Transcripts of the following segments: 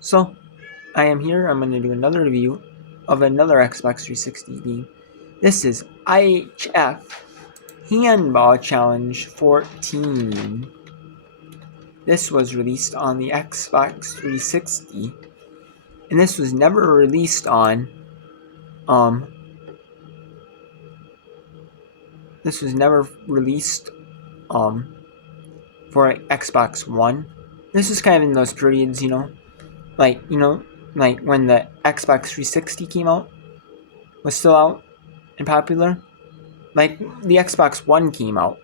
So, I am here. I'm going to do another review of another Xbox 360 game. This is IHF Handball Challenge 14. This was released on the Xbox 360, and this was never released on this was never released for Xbox One. This was kind of in those periods, like when the Xbox 360 came out, was still out and popular. Like the Xbox One came out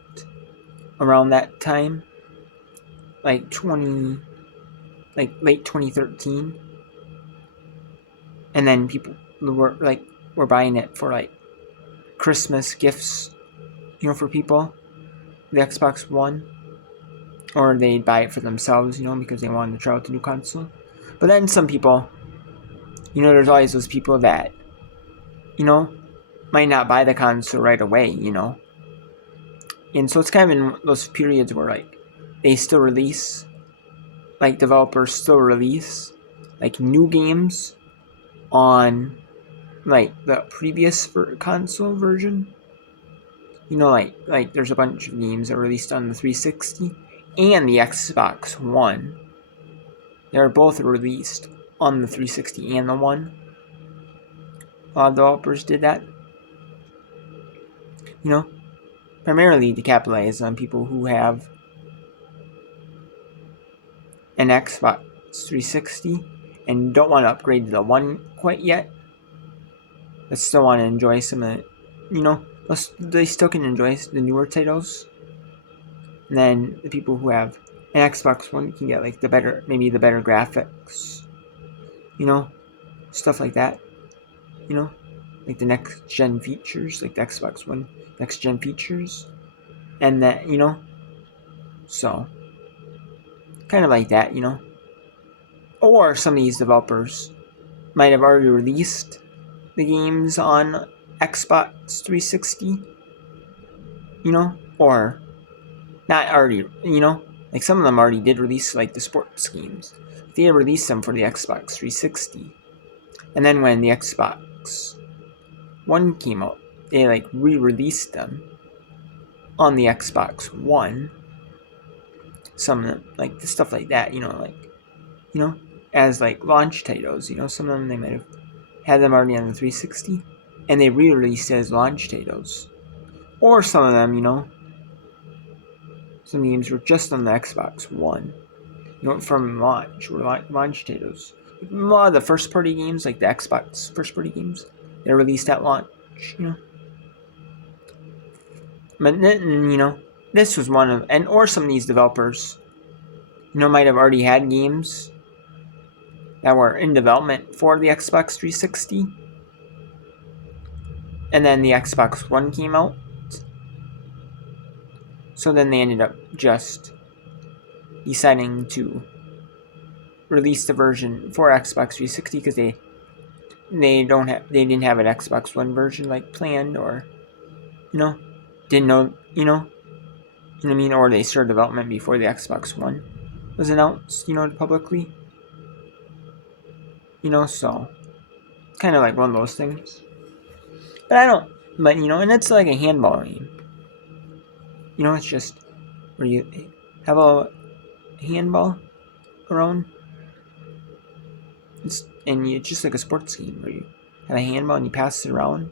around that time, like late 2013, and then people were buying it for like Christmas gifts, for people, the Xbox One, or they'd buy it for themselves, because they wanted to try out the new console. But then some people, there's always those people that, might not buy the console right away, And so it's kind of in those periods where, like, they still release, like, developers still release, like, new games on, like, the previous console version. Like there's a bunch of games that are released on the 360 and the Xbox One. They're both released on the 360 and the One. A lot of developers did that. Primarily to capitalize on people who have an Xbox 360 and don't want to upgrade to the One quite yet, but still want to enjoy some of it. They still can enjoy the newer titles. And then the people who have an Xbox One can get like the better graphics, stuff like that, like the next gen features, like the Xbox One next gen features, and that, so kind of like that, or some of these developers might have already released the games on Xbox 360, or not already, like some of them already did release like the sports games. They released them for the Xbox 360, and then when the Xbox One came out, they like re-released them on the Xbox One. Some of them, like the stuff like that, as like launch titles. Some of them they might have had them already on the 360, and they re-released as launch titles. Or some of them, some games were just on the Xbox One, from launch, were launch titles. A lot of the first-party games, like the Xbox first-party games, they're released at launch, But then, this was one of, or some of these developers, might have already had games that were in development for the Xbox 360, and then the Xbox One came out. So then they ended up just deciding to release the version for Xbox 360 because they didn't have an Xbox One version like planned, or didn't know, what I mean, or they started development before the Xbox One was announced, publicly. So kind of like one of those things. But and it's like a handball game. It's just where you have a handball around. It's just like a sports game where you have a handball and you pass it around.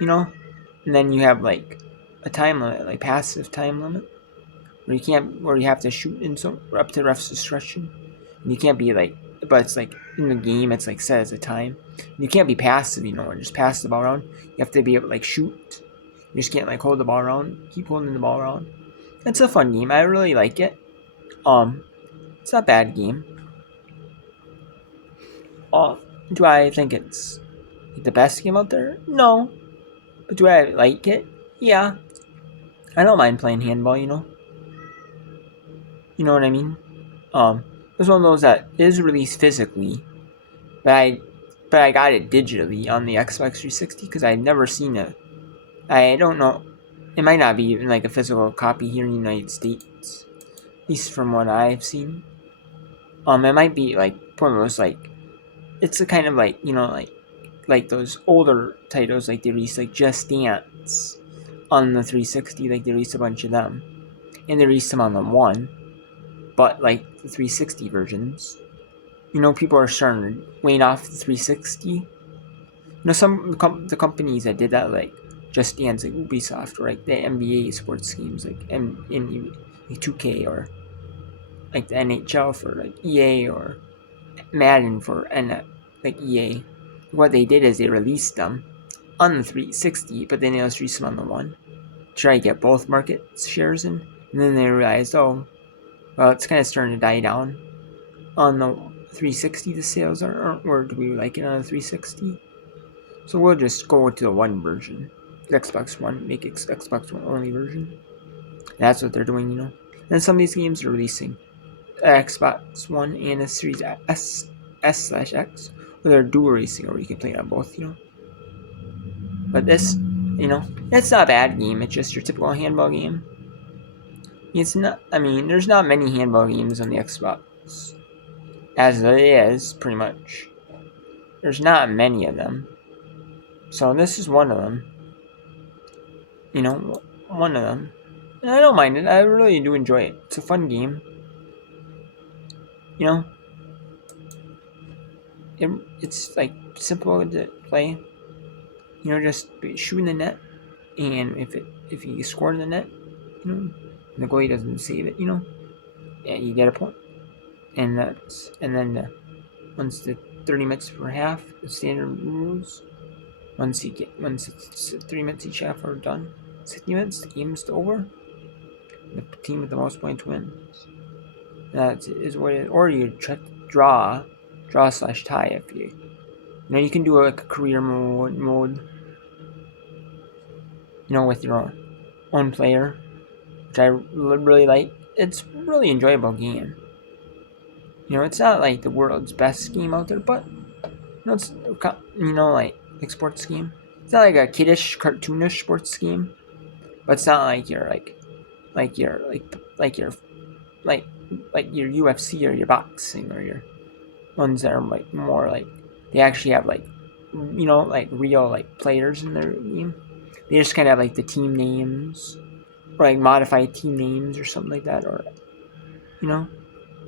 And then you have like a time limit, like passive time limit, where you have to shoot in up to the ref's discretion. And you can't be like, but it's like in the game, it's like set as a time. And you can't be passive, and just pass the ball around. You have to be able to like shoot. You just can't like hold the ball around, keep holding the ball around. It's a fun game. I really like it. It's not a bad game. Do I think it's the best game out there? No. But do I like it? Yeah. I don't mind playing handball, You know what I mean? It's one of those that is released physically, but I got it digitally on the Xbox 360 because I'd never seen it. I don't know. It might not be even like a physical copy here in the United States, at least from what I've seen. It might be like pointless. Like it's a kind of like like those older titles, like they released like Just Dance on the 360. Like they released a bunch of them, and they released them on the one. But like the 360 versions, people are starting to wane off the 360. Some the companies that did that, like Just Dance, like Ubisoft, or like the NBA sports games, like like 2K, or like the NHL for like EA, or Madden for like EA. What they did is they released them on the 360, but then they also released them on the one, try to get both market shares in, and then they realized, oh, well, it's kind of starting to die down on the 360. The sales aren't where do we like it on the 360? So we'll just go to the one version, the Xbox One, make it Xbox One only version. That's what they're doing. And some of these games are releasing Xbox One and a Series S/X, where they're dual racing, or you can play it on both. But this, it's not a bad game. It's just your typical handball game. It's not. I mean, there's not many handball games on the Xbox, as there is pretty much. There's not many of them. So this is one of them. One of them. And I don't mind it. I really do enjoy it. It's a fun game. It's like simple to play. Just shoot in the net, and if you score in the net, and the goalie doesn't save it, yeah, you get a point. And then once the 30 minutes per half, the standard rules. Once it's 3 minutes each half are done, 60 minutes, the game's over. The team with the most points wins. That is what it. Or you draw/tie if you can do like a career mode. With your own player, which I really like. It's a really enjoyable game. It's not like the world's best game out there, but it's like sports game. It's not like a kiddish, cartoonish sports game, but it's not like your your UFC or your boxing or your ones that are like more like they actually have like like real like players in their game. They just kind of have like the team names, or like modified team names or something like that, or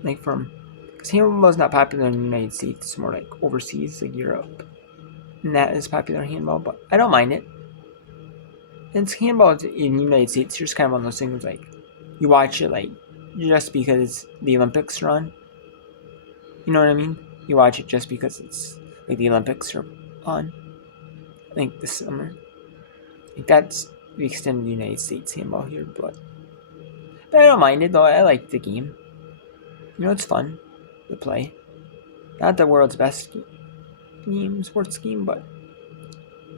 like from, because handball is not popular in the United States. It's more like overseas, like Europe, and that is popular handball. But I don't mind it. And handball in the United States, just kind of one of those things like you watch it like just because the Olympics are on. You know what I mean? You watch it just because it's like the Olympics are on, like this summer. Like that's the extent of the United States handball here, but I don't mind it though. I like the game. It's fun to play. Not the world's best sports game, but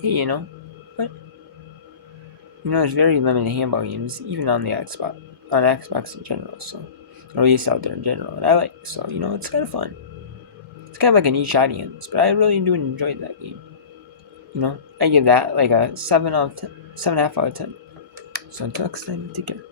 hey, but there's very limited handball games, even on the Xbox in general. So, or at least out there in general, and I like. So it's kind of fun. It's kind of like a niche audience, but I really do enjoy that game. I give that like a 7 out of 10, 7.5 out of 10. So until next time, take care.